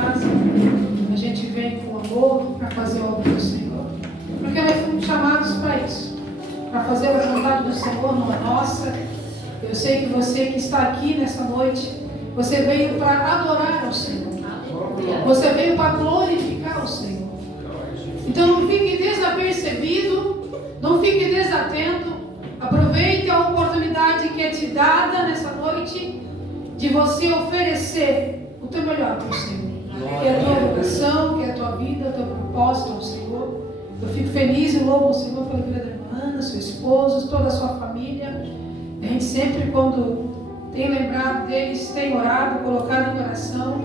casa, a gente vem com amor para fazer a obra do Senhor. Porque nós fomos chamados para isso, para fazer a vontade do Senhor, não a nossa. Eu sei que você que está aqui nessa noite, você veio para adorar ao Senhor. Você veio para glorificar o Senhor. Então não fique desapercebido, não fique desatento. Aproveite a oportunidade que é te dada nessa noite de você oferecer o teu melhor para o Senhor. Que é a tua vocação, que é a tua vida, o teu propósito ao Senhor. Eu fico feliz e louvo o Senhor pela vida da irmã Ana, seu esposo, toda a sua família. A gente sempre, quando tem lembrado deles, tem orado, colocado em oração,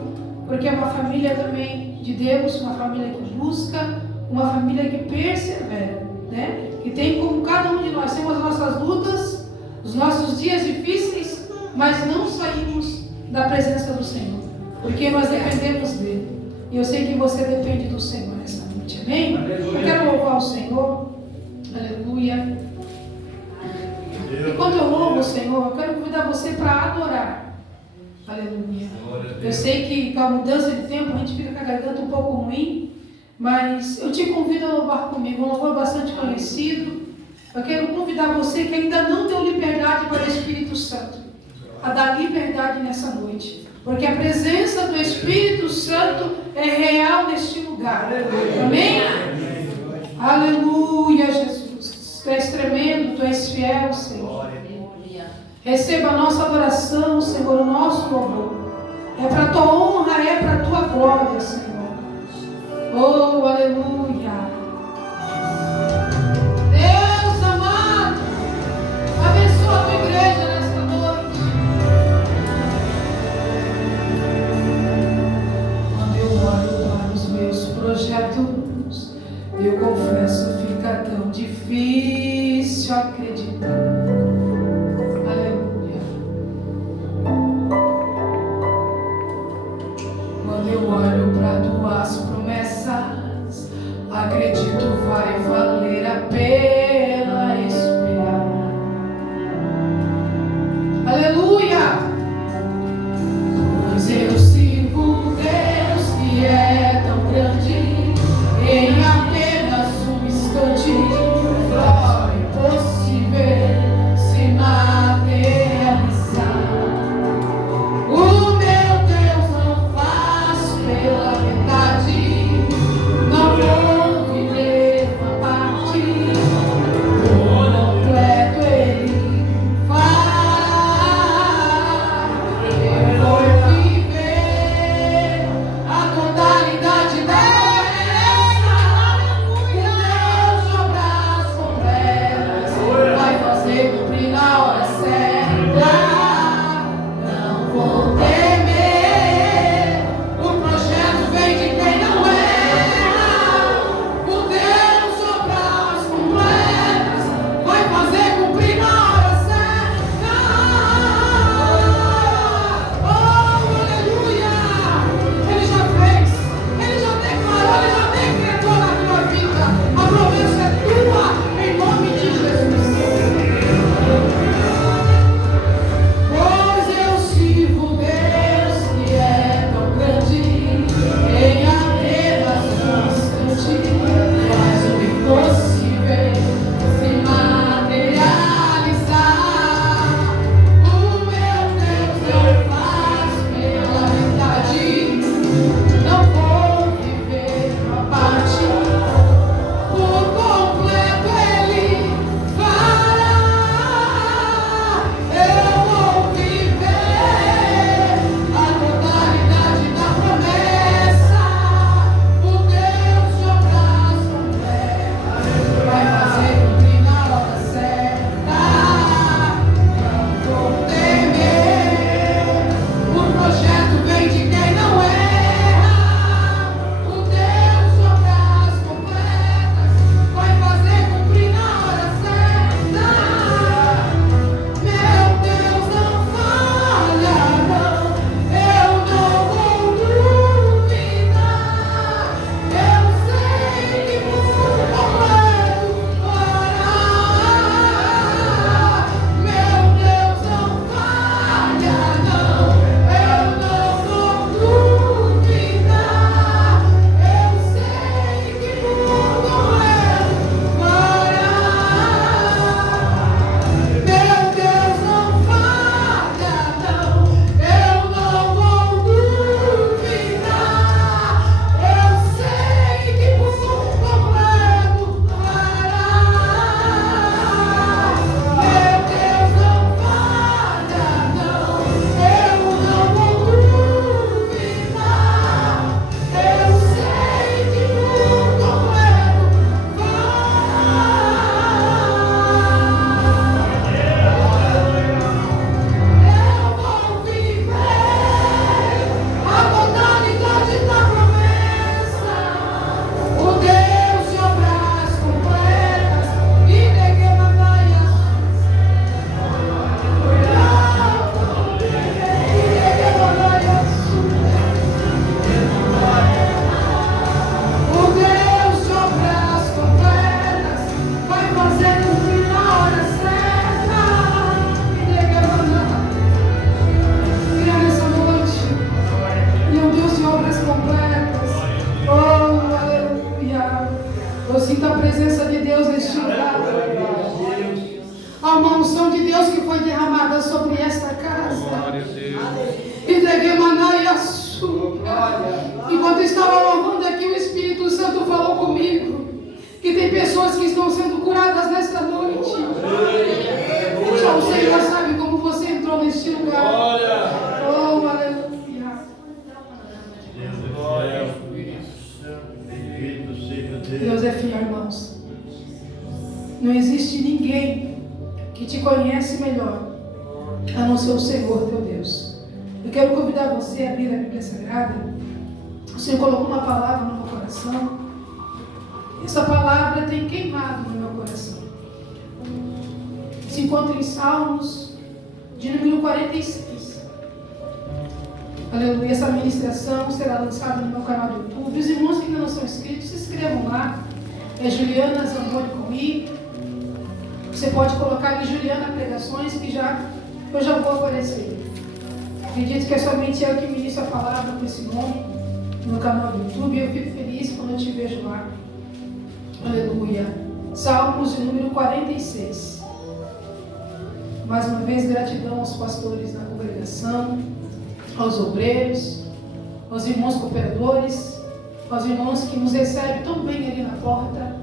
porque é uma família também de Deus, uma família que busca, uma família que persevera, né? Que tem como cada um de nós, temos as nossas lutas, os nossos dias difíceis, mas não saímos da presença do Senhor, porque nós dependemos dele. E eu sei que você depende do Senhor nessa noite, amém? Eu quero louvar o Senhor, aleluia. Enquanto eu louvo o Senhor, eu quero convidar você para adorar, aleluia. Eu sei que com a mudança de tempo a gente fica com a garganta um pouco ruim, mas eu te convido a louvar comigo, um louvor bastante conhecido. Eu quero convidar você que ainda não deu liberdade para o Espírito Santo, a dar liberdade nessa noite, porque a presença do Espírito Santo é real neste lugar, amém? Aleluia, Jesus, Tu és tremendo, Tu és fiel, Senhor. Receba a nossa adoração, Senhor, o nosso louvor. É para a Tua honra, é para a Tua glória, Senhor. Oh, aleluia. Deus amado, abençoa a Tua igreja nesta noite. Quando eu olho para os meus projetos, eu confesso, fica tão difícil acreditar. Aleluia. Quando eu olho para Tuas promessas, Oh, aleluia. Deus é fiel, irmãos. Não existe ninguém que te conhece melhor a não ser o Senhor teu Deus. Eu quero convidar você a abrir a Bíblia Sagrada. O Senhor colocou uma palavra no meu coração. Essa palavra tem queimado no meu coração. Se encontra em Salmos, de número 46. Aleluia. Essa ministração será lançada no meu canal do YouTube. Os irmãos que ainda não são inscritos, se inscrevam lá. É Juliana Zamboni comigo. Você pode colocar ali Juliana Pregações, que eu já vou aparecer. Acredito que é somente eu que ministro a palavra com esse nome no canal do YouTube. Eu fico feliz quando eu te vejo lá. Aleluia. Salmos de número 46. Mais uma vez, gratidão aos pastores da congregação, aos obreiros, aos irmãos cooperadores, aos irmãos que nos recebem tão bem ali na porta,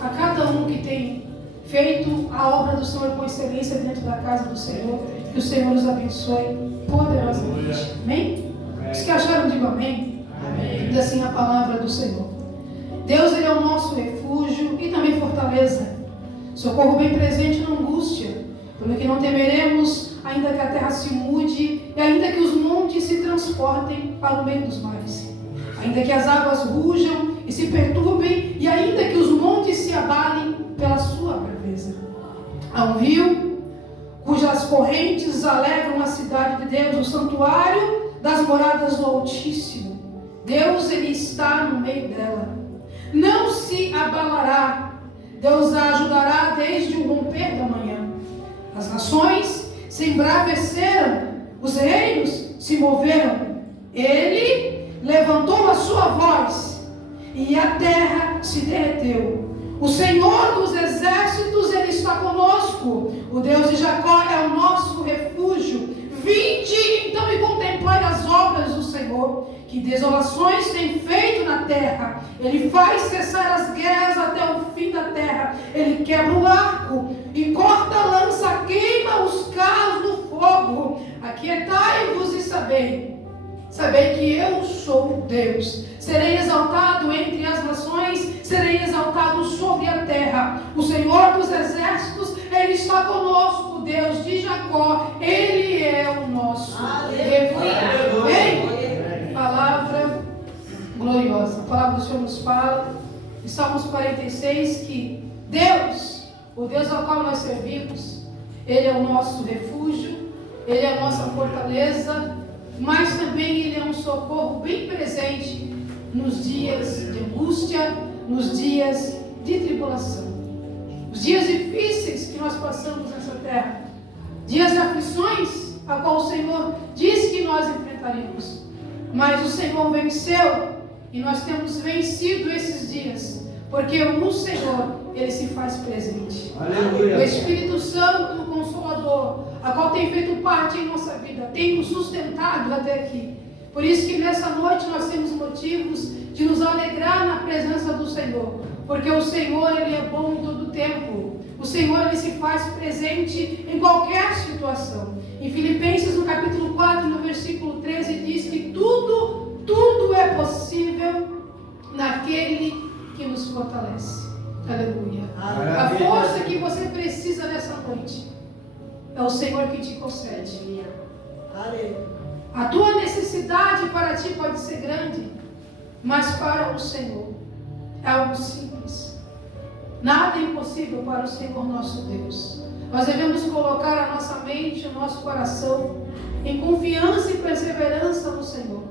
a cada um que tem feito a obra do Senhor com excelência dentro da casa do Senhor. Que o Senhor nos abençoe poderosamente. Amém? Os que acharam, digam amém. Amém. Diz assim a palavra do Senhor. Deus, Ele é o nosso refúgio e também fortaleza, socorro bem presente na angústia, pelo que não temeremos, ainda que a terra se mude e ainda que os montes se transportem para o meio dos mares, ainda que as águas rujam e se perturbem e ainda que os montes se abalem pela sua braveza. Há um rio cujas correntes alegram a cidade de Deus, o santuário das moradas do Altíssimo. Deus, Ele está no meio dela. Não se abalará. Deus a ajudará desde o romper da manhã. As nações se embraveceram, os reinos se moveram. Ele levantou a sua voz e a terra se derreteu. O Senhor dos exércitos, Ele está conosco. O Deus de Jacó é o nosso refúgio. Vinde então e contemplai as obras do Senhor, que desolações tem feito na terra. Ele faz cessar as guerras até o fim da terra. Ele quebra o arco e corta a lança, queima os carros do fogo. Aquietai-vos e sabei que eu sou Deus. Serei exaltado entre as nações, serei exaltado sobre a terra. O Senhor dos exércitos, Ele está conosco. O Deus de Jacó, Ele é o nosso refúgio. Amém? Palavra gloriosa. A palavra do Senhor nos fala em Salmos 46 que Deus, o Deus ao qual nós servimos, Ele é o nosso refúgio, Ele é a nossa fortaleza, mas também Ele é um socorro bem presente nos dias de angústia, nos dias de tribulação. Os dias difíceis que nós passamos nessa terra, dias de aflições, a qual o Senhor disse que nós enfrentaremos. Mas o Senhor venceu e nós temos vencido esses dias, porque o Senhor, Ele se faz presente. Aleluia. O Espírito Santo, o Consolador, a qual tem feito parte em nossa vida, tem nos sustentado até aqui. Por isso que nessa noite nós temos motivos de nos alegrar na presença do Senhor, porque o Senhor, Ele é bom em todo tempo. O Senhor, Ele se faz presente em qualquer situação. Em Filipenses, no capítulo 4, no versículo 13, diz que tudo é possível naquele que nos fortalece. Aleluia. A força que você precisa nessa noite é o Senhor que te concede. A tua necessidade para ti pode ser grande, mas para o Senhor é algo simples. Nada é impossível para o Senhor nosso Deus. Nós devemos colocar a nossa mente, o nosso coração em confiança e perseverança no Senhor,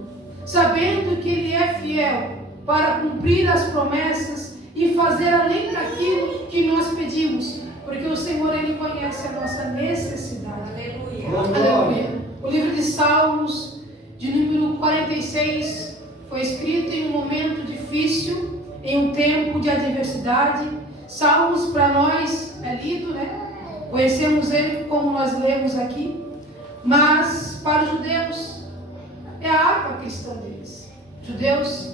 sabendo que Ele é fiel para cumprir as promessas e fazer além daquilo que nós pedimos, porque o Senhor, Ele conhece a nossa necessidade. Aleluia. Aleluia. O livro de Salmos, de número 46, foi escrito em um momento difícil, em um tempo de adversidade. Salmos para nós é lido, né? Conhecemos ele como nós lemos aqui, mas para os judeus é a harpa cristã deles. Os judeus,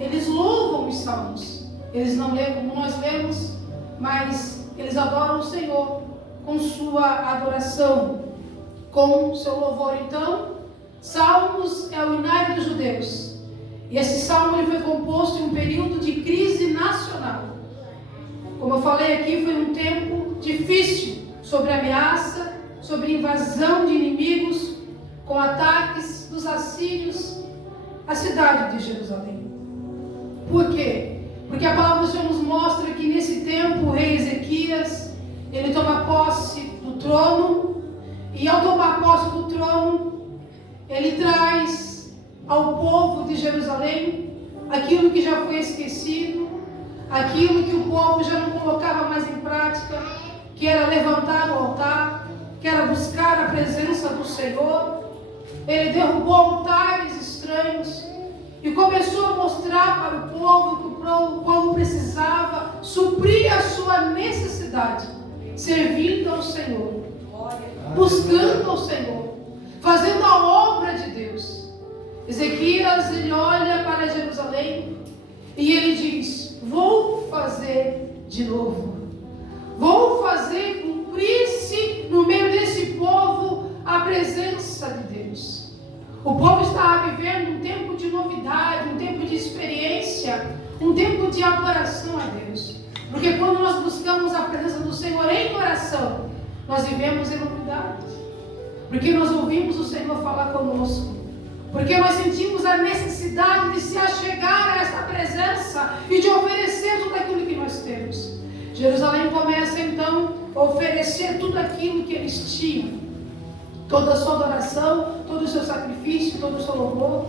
eles louvam os salmos. Eles não leem como nós lemos, mas eles adoram o Senhor com sua adoração, com seu louvor. Então, Deus. E esse salmo ele foi composto em um período de crise nacional. Como eu falei aqui, foi um tempo difícil, sobre ameaça, sobre invasão de inimigos, com ataques dos assírios à cidade de Jerusalém. Por quê? Porque a palavra do Senhor nos mostra que nesse tempo o rei Ezequias, ele toma posse do trono, e ao tomar posse do trono, ele traz ao povo de Jerusalém aquilo que já foi esquecido, aquilo que o povo já não colocava mais em prática, que era levantar o altar, que era buscar a presença do Senhor. Ele derrubou altares estranhos e começou a mostrar para o povo que o povo precisava suprir a sua necessidade, servindo ao Senhor, buscando ao Senhor, fazendo a obra de Deus. Ezequias, ele olha para Jerusalém e ele diz: vou fazer de novo, vou fazer cumprir-se no meio desse povo a presença de Deus. O povo estava vivendo um tempo de novidade, um tempo de experiência, um tempo de adoração a Deus. Porque quando nós buscamos a presença do Senhor em oração, nós vivemos em novidade. Porque nós ouvimos o Senhor falar conosco. Porque nós sentimos a necessidade de se achegar a essa presença e de oferecer tudo aquilo que nós temos. Jerusalém começa então a oferecer tudo aquilo que eles tinham. Toda a sua adoração, todo o seu sacrifício, todo o seu louvor.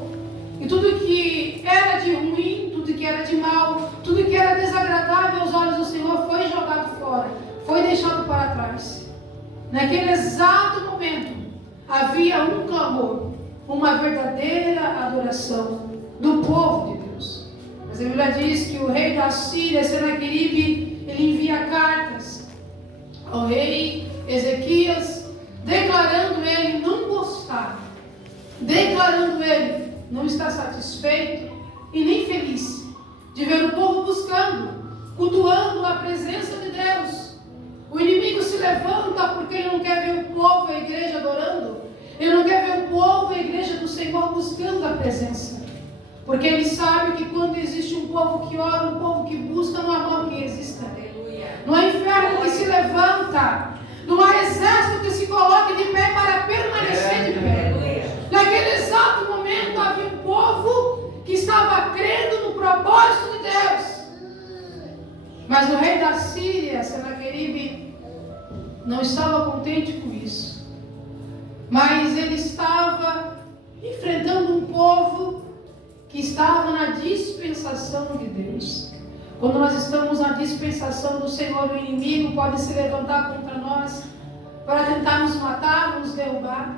E tudo que era de ruim, tudo que era de mal, tudo que era desagradável aos olhos do Senhor foi jogado fora, foi deixado para trás. Naquele exato momento, havia um clamor, uma verdadeira adoração do povo de Deus. Mas a Bíblia diz que o rei da Síria, Senaqueribe, ele envia cartas ao rei Ezequias, declarando ele não gostar, declarando ele não estar satisfeito e nem feliz de ver o povo buscando, cultuando a presença de Deus. O inimigo se levanta porque ele não quer ver o povo, a igreja adorando. Ele não quer ver o povo, a igreja do Senhor buscando a presença. Porque ele sabe que quando existe um povo que ora, um povo que busca, não há mal que exista. Não há inferno que se levanta. Não há exército que se coloque de pé para permanecer de pé. Naquele exato momento havia um povo que estava crendo no propósito de Deus. Mas o rei da Síria, Senaqueribe, não estava contente com isso. Mas ele estava enfrentando um povo que estava na dispensação de Deus. Quando nós estamos na dispensação do Senhor, o inimigo pode se levantar contra nós para tentar nos matar, nos derrubar.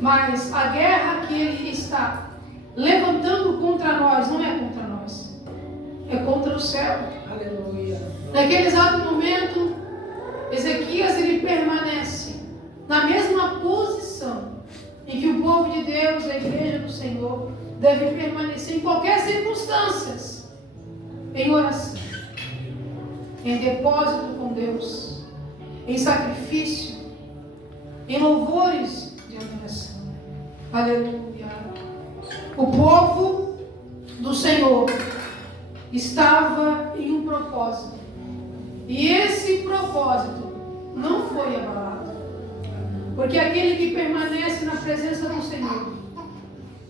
Mas a guerra que ele está levantando contra nós não é contra nós, é contra o céu. Aleluia. Naquele exato momento, Ezequias ele permanece na mesma posição em que o povo de Deus, a igreja do Senhor, deve permanecer em qualquer circunstância. Em oração, em depósito com Deus, em sacrifício, em louvores de adoração. Aleluia. O povo do Senhor estava em um propósito, e esse propósito não foi abalado, porque aquele que permanece na presença do Senhor,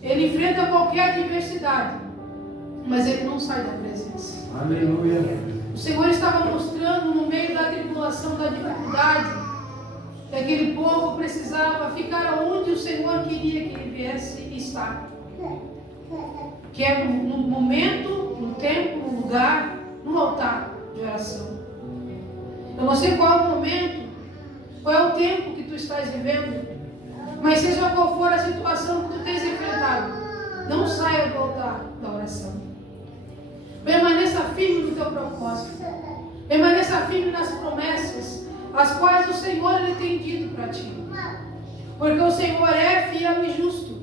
ele enfrenta qualquer adversidade, mas ele não sai da presença. Aleluia. O Senhor estava mostrando no meio da tribulação, da dificuldade, que aquele povo precisava ficar onde o Senhor queria que ele viesse estar. Que é no momento, no tempo, no lugar, no altar de oração. Eu não sei qual é o momento, qual é o tempo que tu estás vivendo, mas seja qual for a situação que tu tens enfrentado, não saia do altar da oração. Permaneça firme no teu propósito. Permaneça firme nas promessas, as quais o Senhor ele tem dito para ti. Porque o Senhor é fiel e justo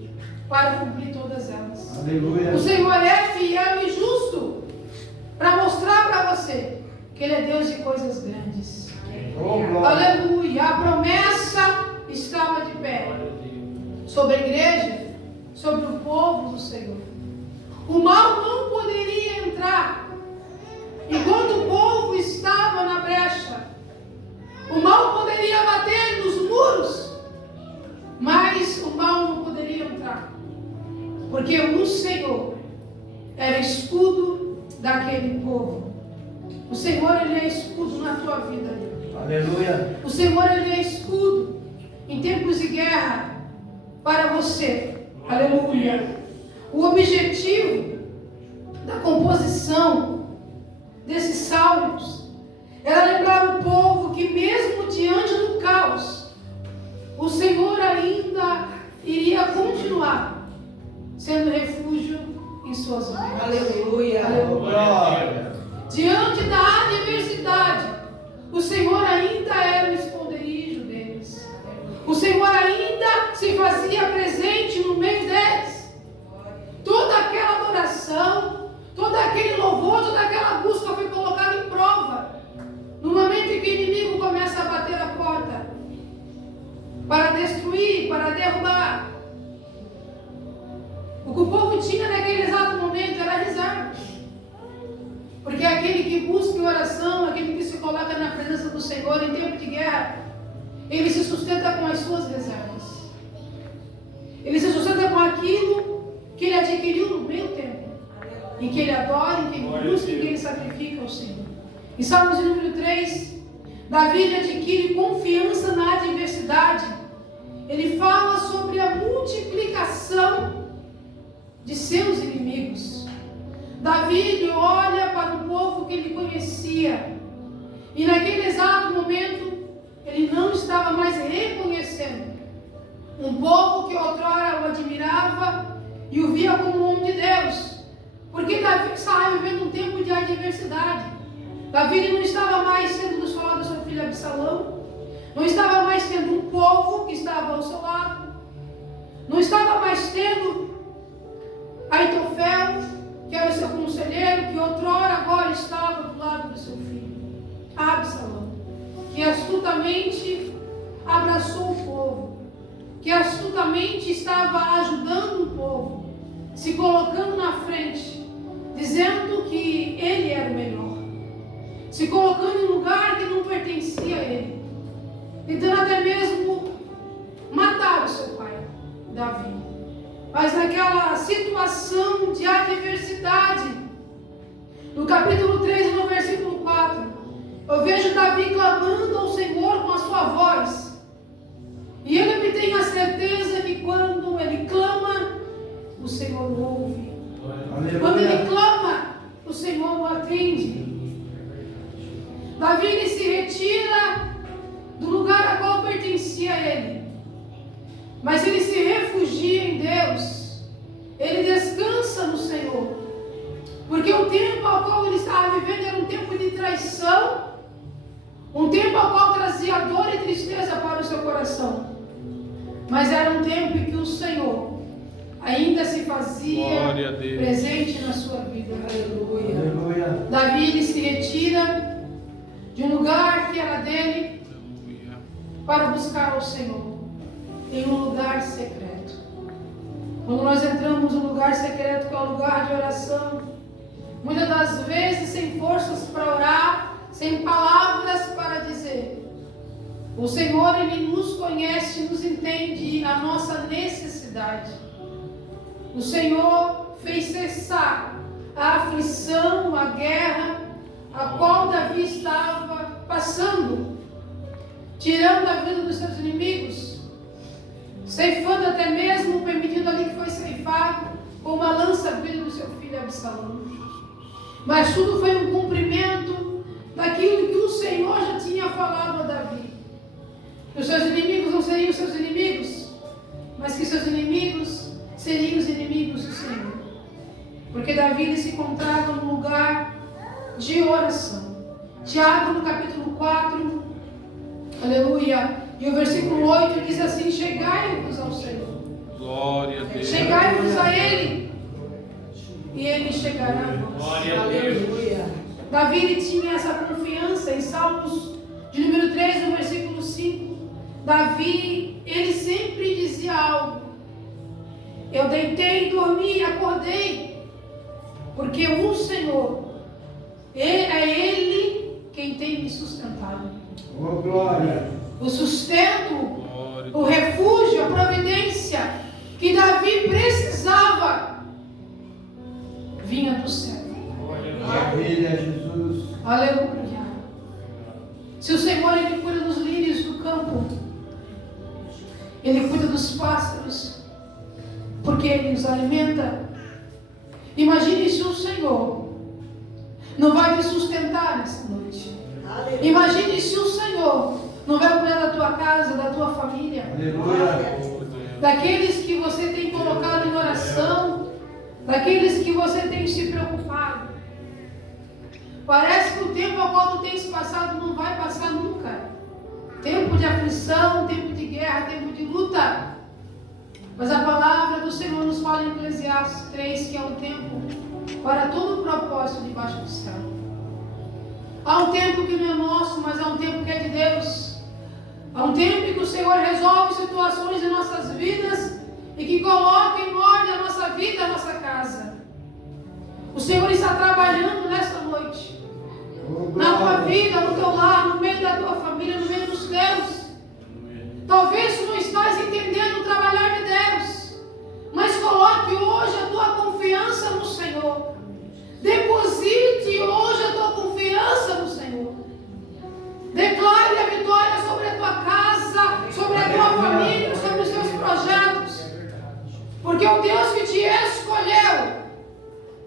para cumprir todas elas. Aleluia. O Senhor é fiel e justo para mostrar para você que Ele é Deus de coisas grandes. Oh, aleluia. A promessa estava de pé sobre a igreja, sobre o povo do Senhor. O mal não poderia entrar. Enquanto o povo estava na brecha, o mal poderia bater nos muros, mas o mal não poderia entrar, porque o Senhor era escudo daquele povo. O Senhor, Ele é escudo na tua vida. Aleluia. O Senhor, Ele é escudo em tempos de guerra para você. Aleluia. O objetivo da composição desses salmos era lembrar o povo que mesmo diante do caos, o Senhor ainda iria continuar sendo refúgio em suas mãos. Aleluia. Glória. Diante da adversidade, o Senhor ainda era o esconderijo deles. O Senhor ainda se fazia presente no meio deles. Toda aquela adoração, todo aquele louvor, toda aquela busca foi colocada em prova. No momento em que o inimigo começa a bater a porta para destruir, para derrubar, o que o povo tinha naquele exato momento era reserva. Porque aquele que busca em oração, aquele que se coloca na presença do Senhor em tempo de guerra, ele se sustenta com as suas reservas. Ele se sustenta com aquilo que ele adquiriu no meio tempo, em que ele adora, em que ele busca, em que ele sacrifica ao Senhor. Em Salmos de número 3, Davi adquire confiança na adversidade. Ele fala sobre a multiplicação de seus inimigos. Davi olha para o povo que ele conhecia, e naquele exato momento ele não estava mais reconhecendo um povo que outrora o admirava e o via como um homem de Deus, porque Davi estava vivendo um tempo de adversidade. Davi não estava mais sendo dos falados do seu filho Absalão, não estava mais tendo um povo que estava ao seu lado, não estava mais tendo Aitofel, que era o seu conselheiro, que outrora agora estava do lado do seu filho Absalão, que astutamente abraçou o povo, que astutamente estava ajudando o povo, se colocando na frente, dizendo que ele era o melhor, se colocando em um lugar que não pertencia a ele, tentando até mesmo matar o seu pai, Davi. Mas naquela situação de adversidade, no capítulo 3, no versículo 4, eu vejo Davi clamando ao Senhor com a sua voz. E ele tem a certeza que quando ele clama, o Senhor o ouve. Aleluia. Quando ele clama, o Senhor o atende. Davi ele se retira do lugar a qual pertencia a ele, mas ele se refugia em Deus. Ele descansa no Senhor, porque o tempo ao qual ele estava vivendo era um tempo de traição, um tempo ao qual trazia dor e tristeza para o seu coração, mas era um tempo em que o Senhor ainda se fazia presente na sua vida. Aleluia. Aleluia. Davi ele se retira de um lugar que era dele para buscar ao Senhor em um lugar secreto. Quando nós entramos no lugar secreto, que é o lugar de oração, muitas das vezes sem forças para orar, sem palavras para dizer, o Senhor ele nos conhece, nos entende a nossa necessidade. O Senhor fez cessar a aflição, a guerra a qual Davi estava passando, tirando a vida dos seus inimigos, ceifando até mesmo, permitindo ali que foi ceifado com uma lança a vida do seu filho Absalão. Mas tudo foi um cumprimento daquilo que o Senhor já tinha falado a Davi. Que os seus inimigos não seriam os seus inimigos, mas que seus inimigos seriam os inimigos do Senhor. Porque Davi ele se encontrava num lugar de oração. Tiago no capítulo 4, aleluia, e o versículo 8 diz assim: chegai-vos ao Senhor. Glória a Deus. Chegai-vos a Ele, e Ele chegará a vós. Glória a Deus. Davi ele tinha essa confiança. Em Salmos de número 3, no versículo 5, Davi, ele sempre dizia algo. Eu deitei, dormi e acordei. Porque o Senhor, é Ele quem tem me sustentado. Oh, glória. O sustento, o refúgio, a providência que Davi precisava vinha do céu. Maravilha, Jesus. Aleluia. Se o Senhor, Ele cuida dos lírios do campo, Ele cuida dos pássaros, porque Ele os alimenta. Imagine se o Senhor não vai te sustentar nessa noite. Imagine se o Senhor não vai cuidar da tua casa, da tua família. Aleluia. Daqueles que você tem colocado em oração, daqueles que você tem se preocupado. Parece que o tempo ao qual tu tens passado não vai passar nunca. Tempo de aflição, tempo de guerra, tempo de luta. Mas a palavra do Senhor nos fala em Eclesiastes 3 que é um tempo para todo o propósito debaixo do céu. Há um tempo que não é nosso, mas há um tempo que é de Deus. Há um tempo em que o Senhor resolve situações em nossas vidas e que coloca em ordem a nossa vida, a nossa casa. O Senhor está trabalhando nesta noite. Na tua vida, no teu lar, no meio da tua família, no meio dos teus. Talvez tu não estás entendendo o trabalhar de Deus, mas coloque hoje a tua confiança no Senhor. Deposite hoje a tua confiança no Senhor. Declare a vitória sobre a tua casa, sobre a tua família, sobre os teus projetos. Porque o Deus que te escolheu,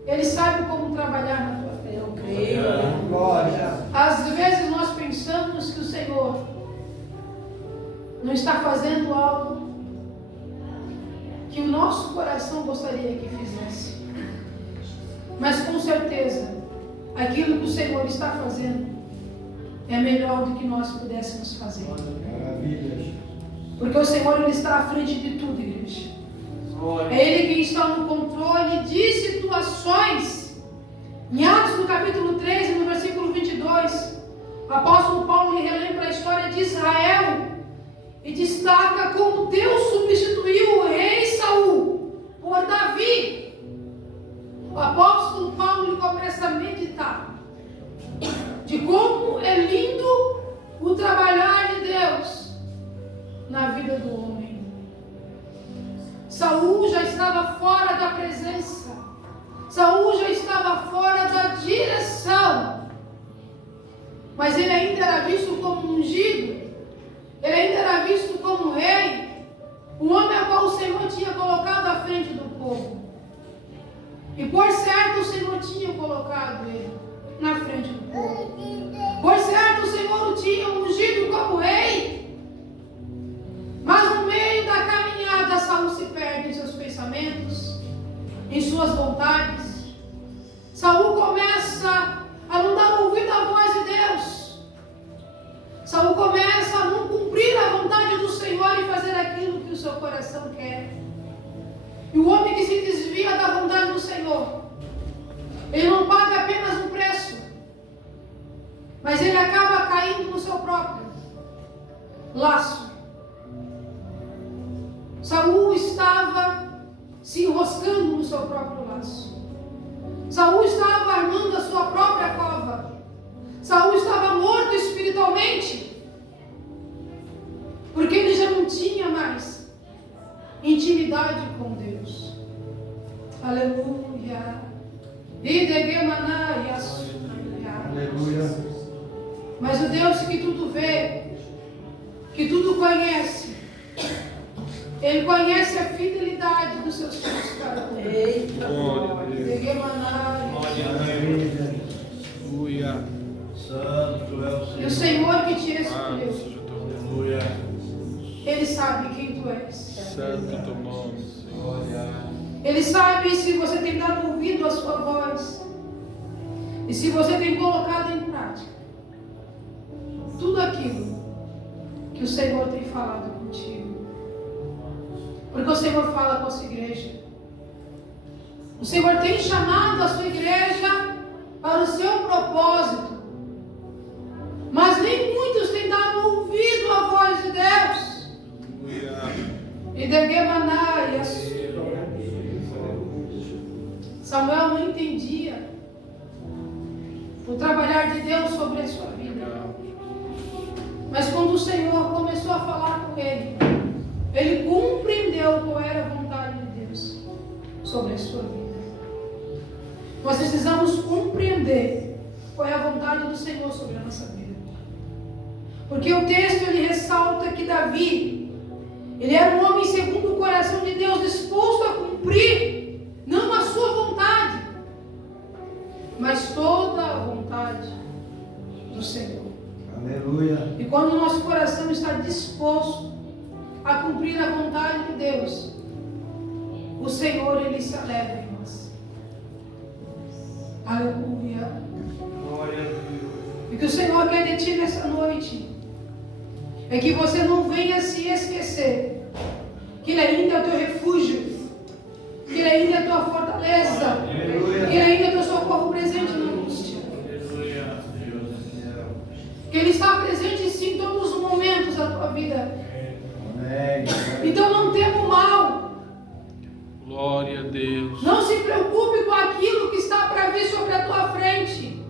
Ele sabe como trabalhar na tua vida. Glória. Às vezes nós pensamos que o Senhor não está fazendo algo que o nosso coração gostaria que fizesse. Mas com certeza, aquilo que o Senhor está fazendo é melhor do que nós pudéssemos fazer. Maravilha. Porque o Senhor, Ele está à frente de tudo, igreja. É Ele quem está no controle de situações. Em Atos, no capítulo 13, no versículo 22, o apóstolo Paulo relembra a história de Israel e destaca como Deus substituiu o rei Saul por Davi. O apóstolo Paulo começa a meditar de como é lindo o trabalhar de Deus na vida do homem. Saul já estava fora da presença. Saul já estava fora da direção. Mas ele ainda era visto como ungido. Ele ainda era visto como rei. O homem a qual o Senhor tinha colocado à frente do povo. E por certo o Senhor tinha colocado ele na frente do povo. Por certo o Senhor o tinha ungido como rei. Mas no meio da caminhada, Saul se perde em seus pensamentos, em suas vontades. Saul começa a não dar ouvido à voz de Deus. Saul começa a não cumprir a vontade do Senhor e fazer aquilo que o seu coração quer. E o homem que se desvia da vontade do Senhor, ele não paga apenas um preço, mas ele acaba caindo no seu próprio laço. Saul estava se enroscando no seu próprio laço. Saul estava armando a sua própria cova. Saul estava morto espiritualmente, porque ele já não tinha mais intimidade com Deus. Aleluia. Aleluia. Mas o Deus que tudo vê, que tudo conhece, Ele conhece a fidelidade dos seus filhos para com Ele. Aleluia. Santo é o Senhor. E o Senhor que te escolheu, Aleluia. Ele sabe quem tu és. Santo teu nome, Senhor. Ele sabe se você tem dado ouvido à sua voz e se você tem colocado em prática tudo aquilo que o Senhor tem falado contigo. Porque o Senhor fala com a sua igreja. O Senhor tem chamado a sua igreja para o seu propósito. Mas nem muitos têm dado ouvido à voz de Deus. Aleluia. E de Gemanaias. não entendia o trabalhar de Deus sobre a sua vida. Mas quando o Senhor começou a falar com ele, ele compreendeu qual era a vontade de Deus sobre a sua vida. Nós precisamos compreender qual é a vontade do Senhor sobre a nossa vida. Porque o texto ele ressalta que Davi, ele era um homem segundo o coração de Deus, disposto a cumprir, não a sua vontade, mas toda a vontade do Senhor. Aleluia. E quando o nosso coração está disposto a cumprir a vontade de Deus, o Senhor ele se alegra em nós. Aleluia. Glória a Deus. E que o Senhor quer de ti nessa noite é que você não venha se esquecer que Ele ainda é o teu refúgio, que Ele ainda é a tua fortaleza, Aleluia. que Ele ainda é o teu socorro presente na angústia, que Ele está presente sim em todos os momentos da tua vida. Amém. Então não tema o mal, Glória a Deus. não se preocupe com aquilo que está para vir sobre a tua frente.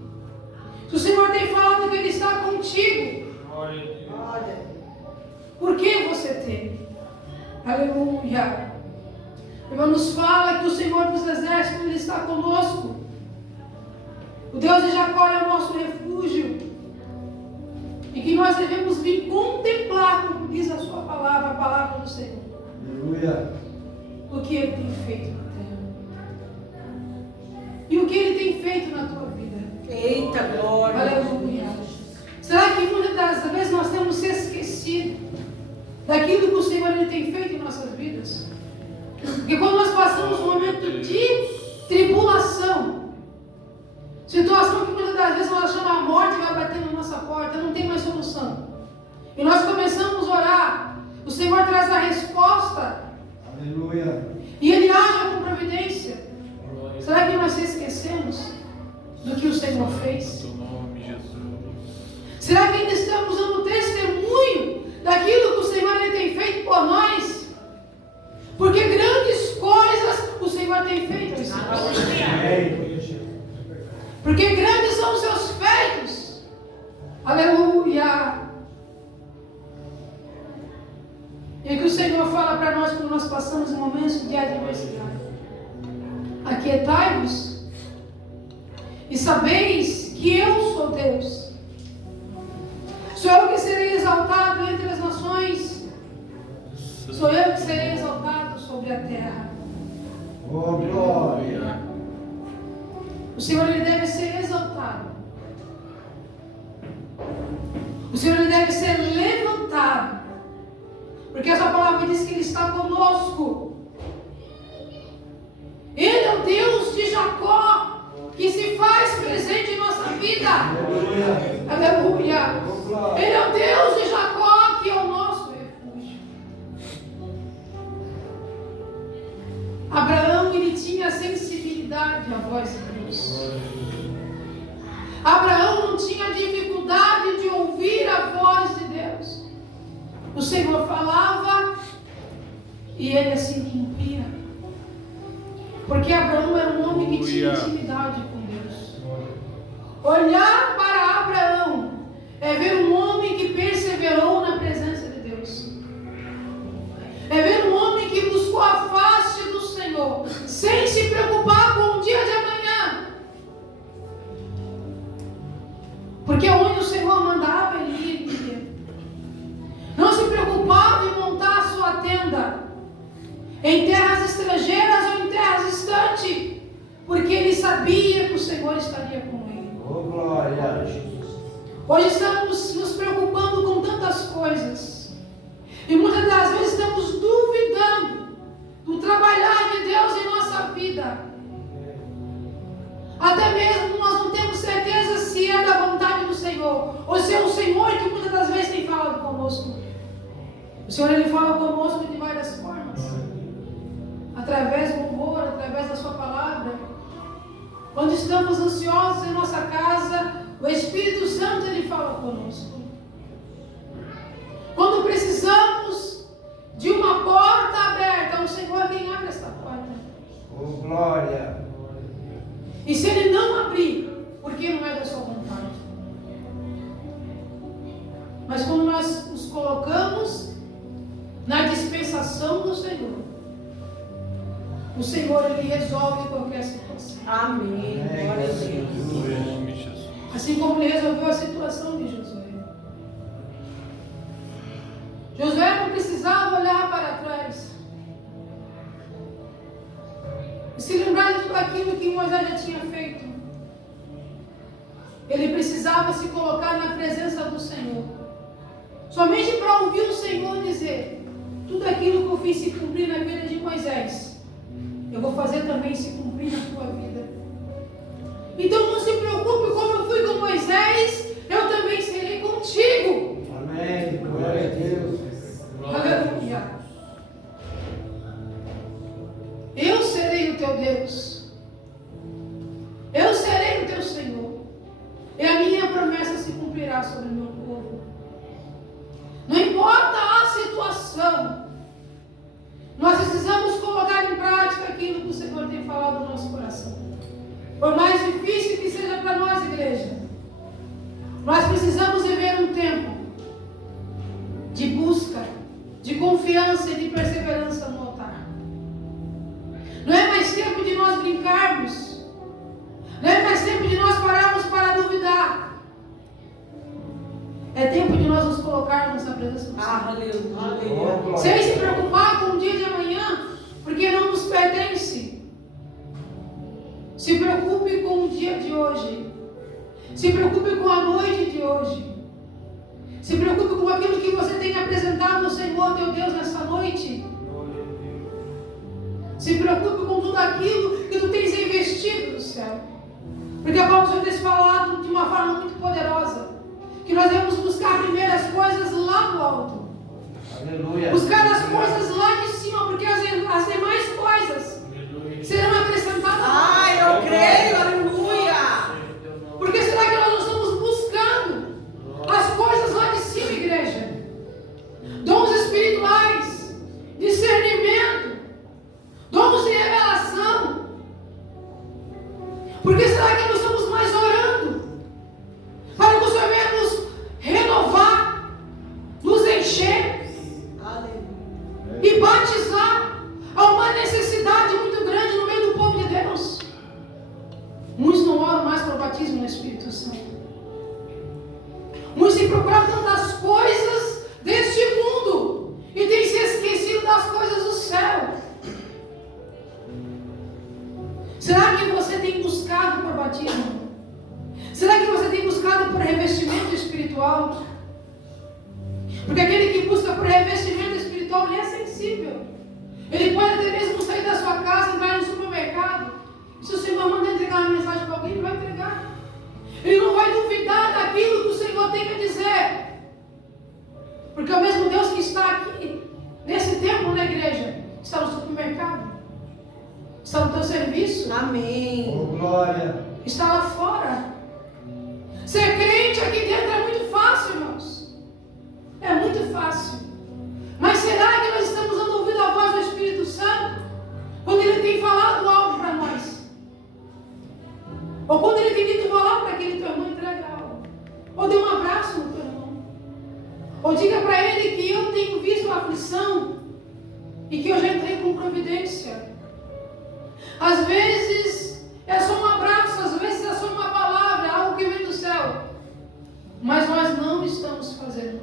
Se o Senhor tem falado que Ele está contigo, por que você teme? Aleluia. Ele nos fala que o Senhor dos Exércitos Ele está conosco. O Deus de Jacó é o nosso refúgio. E que nós devemos vir contemplar, como diz a sua palavra, a palavra do Senhor. Aleluia. O que Ele tem feito na terra. E o que Ele tem feito na tua vida. Eita glória. Aleluia. Será que muitas das vezes nós temos se esquecido daquilo que o Senhor Ele tem feito em nossas vidas? Porque quando nós passamos um momento de tribulação, situação que muitas das vezes nós achamos a morte vai bater na nossa porta, não tem mais solução. E nós começamos a orar, o Senhor traz a resposta. Aleluia. E Ele age com providência. Será que nós se esquecemos do que o Senhor fez? Em teu nome, Jesus. Será que ainda estamos dando testemunho daquilo que o Senhor Ele tem feito por nós? Porque grandes coisas o Senhor tem feito. Amém. Porque grandes são os seus feitos. Aleluia. E que o Senhor fala para nós quando nós passamos em momentos de adversidade. Aquietai-vos e sabeis que eu sou Deus. Sou eu que serei exaltado entre as nações. Sou eu que serei exaltado sobre a terra. Oh, glória. O Senhor ele deve ser exaltado. O Senhor ele deve ser levantado. Porque essa palavra diz que Ele está conosco. Ele é o Deus de Jacó, que se faz presente em nossa vida. Aleluia. Aleluia. Ele é o Deus de Jacó, que é o nosso refúgio. Abraão, ele tinha sensibilidade à voz de Deus. Abraão não tinha dificuldade de ouvir a voz de Deus. O Senhor falava e ele assim cumpria. Porque Abraão era um homem que tinha intimidade com Deus. Olhar para Abraão é ver um homem que perseverou na presença de Deus. É ver um homem que buscou a face do Senhor, sem se preocupar com o dia de amanhã. Porque onde o Senhor mandava, ele ia. Não se preocupava em montar a sua tenda em terras estrangeiras ou em terras distantes, porque ele sabia que o Senhor estaria com ele. Oh, glória. Hoje estamos nos preocupando com tantas coisas e muitas das vezes estamos duvidando do trabalhar de Deus em nossa vida. Até mesmo nós não temos certeza se é da vontade do Senhor ou se é o Senhor que muitas das vezes tem falado conosco. O Senhor ele fala conosco de várias formas, através do louvor, através da sua palavra. Quando estamos ansiosos em nossa casa, o Espírito Santo ele fala conosco. Quando precisamos de uma porta aberta, é o Senhor quem abre essa porta. Oh, glória. E se Ele não abrir, porque não é da sua vontade. Mas quando nós nos colocamos na dispensação do Senhor, o Senhor, Ele resolve qualquer situação. Amém. Glória a Deus. Em nome de Jesus. Assim como Ele resolveu a situação de Josué. Josué não precisava olhar para trás e se lembrar de tudo aquilo que Moisés já tinha feito. Ele precisava se colocar na presença do Senhor, somente para ouvir o Senhor dizer: tudo aquilo que eu fiz se cumprir na vida de Moisés, eu vou fazer também se cumprir na tua vida. Então não se preocupe, como eu fui com Moisés, eu também serei contigo. Amém. Glória a Deus. Aleluia. Eu serei o teu Deus. Eu serei o teu Senhor. E a minha promessa se cumprirá sobre o meu povo. Não importa a situação, nós precisamos colocar em prática aquilo que o Senhor tem falado no nosso coração. Por mais difícil que seja para nós, igreja, nós precisamos viver um tempo de busca, de confiança e de perseverança no altar. Não é mais tempo de nós brincarmos. Não é mais tempo de nós pararmos para duvidar. É tempo de nós nos colocarmos na presença do Senhor. Aleluia. Sem se preocupar com o dia de amanhã, porque não nos pertence. Se preocupe com o dia de hoje. Se preocupe com a noite de hoje. Se preocupe com aquilo que você tem apresentado ao Senhor, teu Deus, nessa noite. Se preocupe com tudo aquilo que tu tens investido no céu. Porque a palavra do Senhor tem falado de uma forma muito poderosa, que nós devemos buscar primeiro as coisas lá do alto. Aleluia. Buscar as coisas lá de cima, porque as demais coisas serão acrescentadas. Ai, eu creio, aleluia. Porque será que nós não estamos buscando as coisas lá de cima, igreja? Dons espirituais, discernimento, dons de revelação. Porque será que nós estamos mais orando para que o Senhor venha nos renovar, nos encher e batizar? Há uma necessidade muito grande no meio do povo de Deus. Muitos não oram mais para o batismo no Espírito Santo. Muitos se procuram tantas coisas deste mundo e têm se esquecido das coisas do céu. Será que você tem buscado por batismo? Será que você tem buscado por revestimento espiritual? Porque aquele que busca por revestimento espiritual, ele é sensível. Ele pode até mesmo sair da sua casa e vai no supermercado. Se o Senhor manda entregar uma mensagem para alguém, ele vai entregar. Ele não vai duvidar daquilo que o Senhor tem a dizer. Porque é o mesmo Deus que está aqui, nesse tempo na igreja, está no supermercado, está no teu serviço. Amém. Oh, glória. Está lá fora. Ser crente aqui dentro é muito fácil, irmãos. É muito fácil. Mas será que nós estamos dando ouvido à voz do Espírito Santo quando Ele tem falado algo para nós? Ou quando Ele tem dito: vá lá para aquele teu irmão, entrega algo. Ou dê um abraço no teu irmão. Ou diga para ele que eu tenho visto a aflição e que eu já entrei com providência. Às vezes é só um abraço, às vezes é só uma palavra, algo que vem do céu. Mas nós não estamos fazendo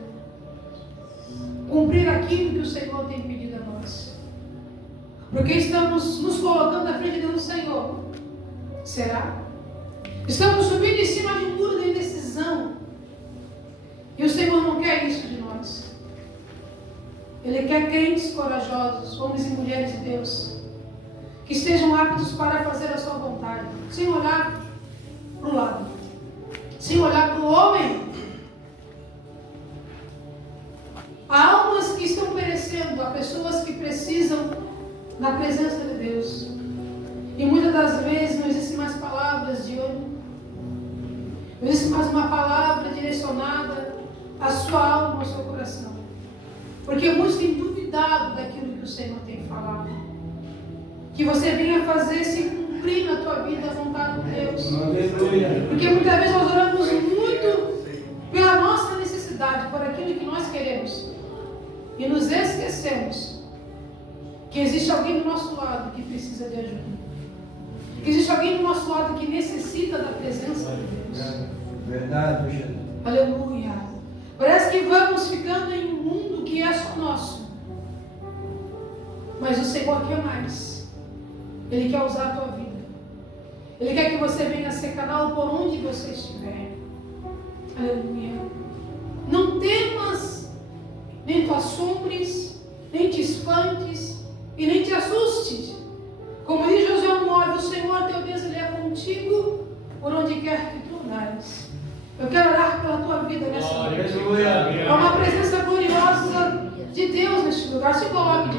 cumprir aquilo que o Senhor tem pedido a nós. Porque estamos nos colocando na frente do Senhor. Será? Estamos subindo em cima de um muro de indecisão. E o Senhor não quer isso de nós. Ele quer crentes corajosos, homens e mulheres de Deus, que estejam aptos para fazer a sua vontade, sem olhar para o lado, sem olhar para o homem. Há almas que estão perecendo, há pessoas que precisam da presença de Deus. E muitas das vezes não existem mais palavras de ânimo, não existe mais uma palavra direcionada à sua alma, ao seu coração. Porque muitos têm duvidado daquilo que o Senhor tem falado. Que você venha fazer se cumprir cumprir na tua vida a vontade de Deus. Aleluia. Porque muitas vezes nós oramos muito pela nossa necessidade, por aquilo que nós queremos. E nos esquecemos que existe alguém do nosso lado que precisa de ajuda. Que existe alguém do nosso lado que necessita da presença de Deus. Verdade, Jesus. Aleluia. Parece que vamos ficando em um mundo que é só nosso. Mas o Senhor quer mais. Ele quer usar a tua vida. Ele quer que você venha ser canal por onde você estiver. Aleluia. Não temas, nem tu assombres, nem te espantes e nem te assustes. Como diz Josué 9, o Senhor teu Deus, Ele é contigo por onde quer que tu andares. Eu quero orar pela tua vida nessa noite. Aleluia. É uma presença gloriosa de Deus neste lugar. Se coloque de